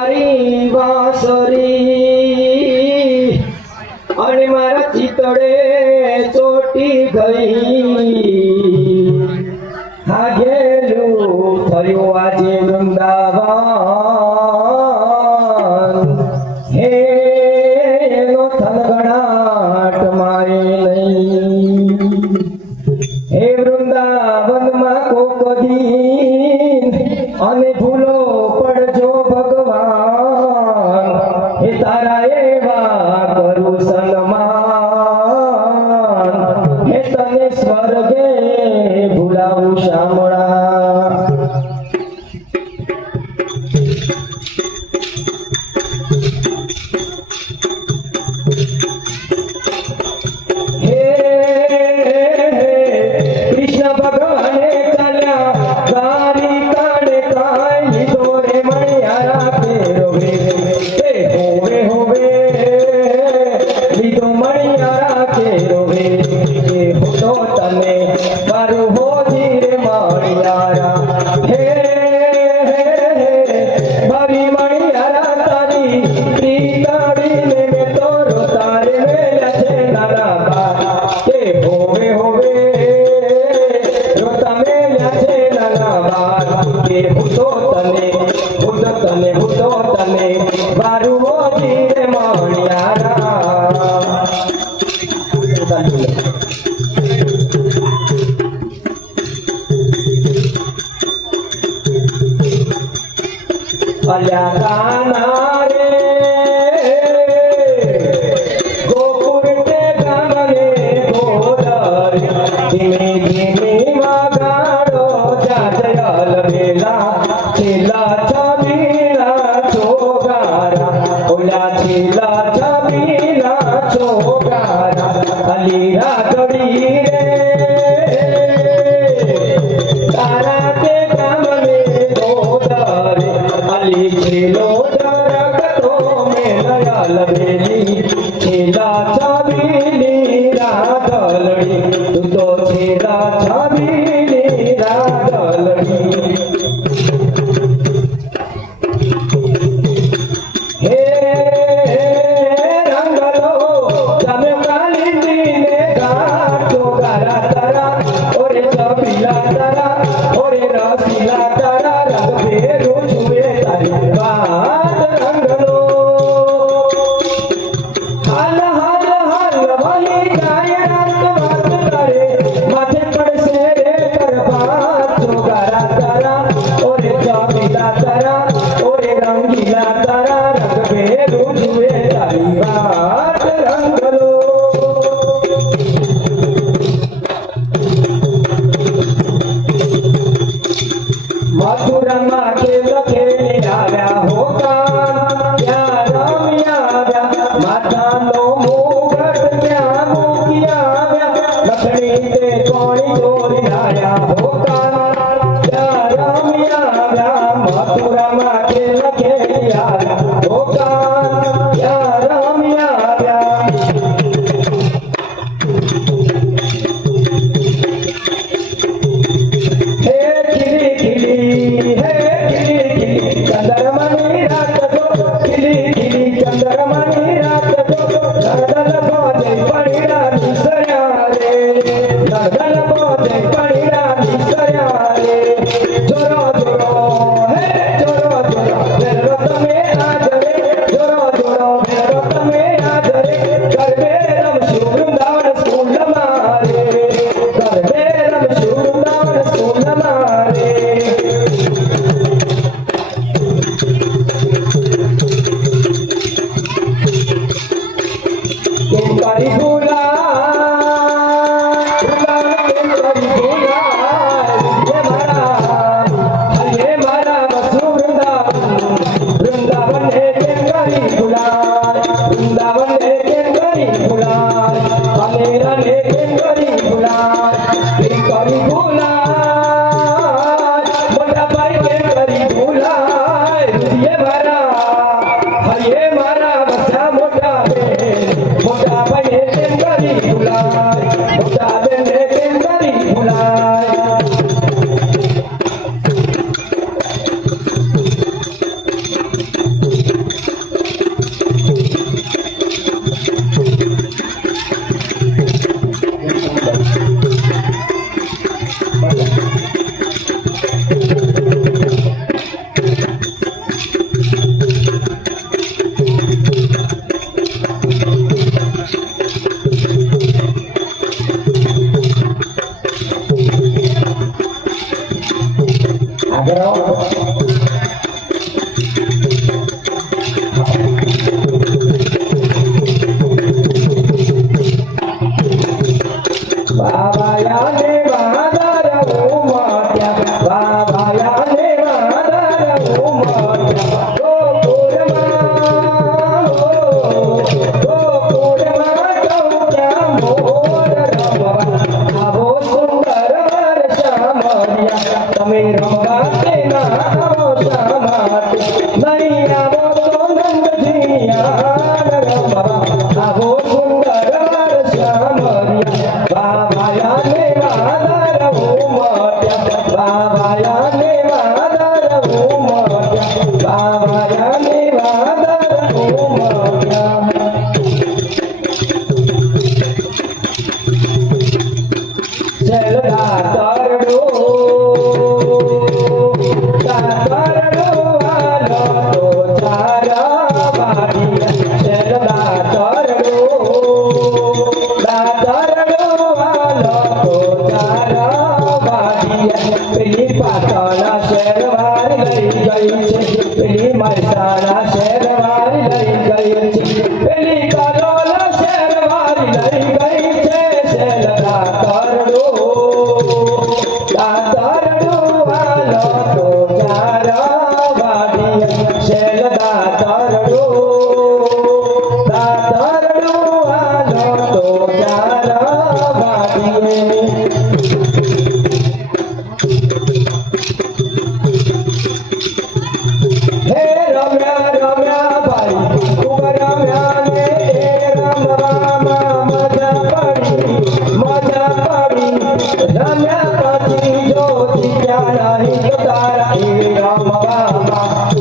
મારી વાંસરી અને મારા ચિતડે ચોટી ગઈ હાગેલું થયું આજે વૃંદાવન હે એનો થનગણાટ મારે નહીં હે વૃંદાવનમાં કોક દીન અને ભૂલો પડજો ભગવાન હે તારા એવા કરું સન્માન હે તને સ્વર્ગે ભૂલાવું શામળા હે કૃષ્ણ ભગવાને ચાલ્યા ગારી કાઢે કાઈ લીધો રે મણિયારા ફેરો રે હે હોવે હોવે લીધો મણિયારા ફેરો રે હે હોતો તને મારું હોજી રે મણિયારા હે મારી મણિયારા તારી પ્રીતાડીને મેં તો રોતારે મેલ્યા છે નાના બા હે હોવે હોવે રોતા મેલ્યા છે નાના બા કે હુતો તને મારું હોજી રે મણિયારા અલ્યા કાના રે ગોકુળ તે ગામને ગોદર ધીમે ધીમે વગાડો જાજયલ વેલા છેલા છબીલા ચોગારા ઓલા છેલા છબીલા ચોગારા અલીરા ગડી રે તારા તે ગામને ગોદર અલી છેલો દરકતો મેં દયાલ વેલી છેલા છબીલી રાધલડી તું તો છેલા છબીલી રાધલડી હે રંગલો તમે કાલીને ગાતો ગારા તારા ઓરે છબીલા તારા ઓરે રસીલા તારા રંગ ભેરું જુએ તારી વાત રંગલો હાલ હાલ હાલ વહી જાય રાત વાત કરે માથે પડશે રે કરባት ચોગારા તારા ઓરે છબીલા તારા ઓરે રંગીલા તારા રંગ ભેરું જુએ તારી વાત રંગલો મથુરામાં ખેલ ખેલી આવ્યા હોકા ત્યાં રમી આવ્યા માતાનો મુગટ ત્યાં મૂકી આવ્યા લખણી તે કોણી દોરી આવ્યા હોકા ત્યાં રમી આવ્યા મથુરામાં ખેલ ખેલી આવ્યા હોકા ત્યાં રમી આવ્યા હે ખીલી ખીલી હે ખીલી ખીલી ચંદ્રમણી રાત જો ખીલી ખીલી ચંદ્રમણી રાત જો નર્દલ બોજે પડીડા નિસર્યા રે નર્દલ બોજે પડીડા નિસર્યા રે જોરો જોરો હે જોરો જોરો વેરો તમે આજ રે આવો તો નંદજી આન રમવા, આવો સુંદર શ્યામરિયા, બાવાયાને વાદર ઉમટ્યા, બાવાયાને વાદર ઉમટ્યા, બાવાયાને વાદર ઉમટ્યા. ચલતા તરડો વાલો તો ચારા વાડિયા, ચલતા તરડો વાલો તો ચારા વાડિયા. પેલી પાટણના શેરવારી લઈ ગઈ છે, પેલી મહેસાણા શેરવારી લઈ ગઈ છે, પેલી કલોલ શેરવારી લઈ ગઈ છે. ચલતા તરડો વાલો તો ચારા વાડિયા, ચલતા તરડો વાલો તો ચારા વાડિયા. હે રમ્યા રમ્યા ભાઈ ખૂબ રમ્યા ને રમવામાં મજા પડી, રમ્યા પછી જો જીત્યા નહીં તો તારા એ રમવામાં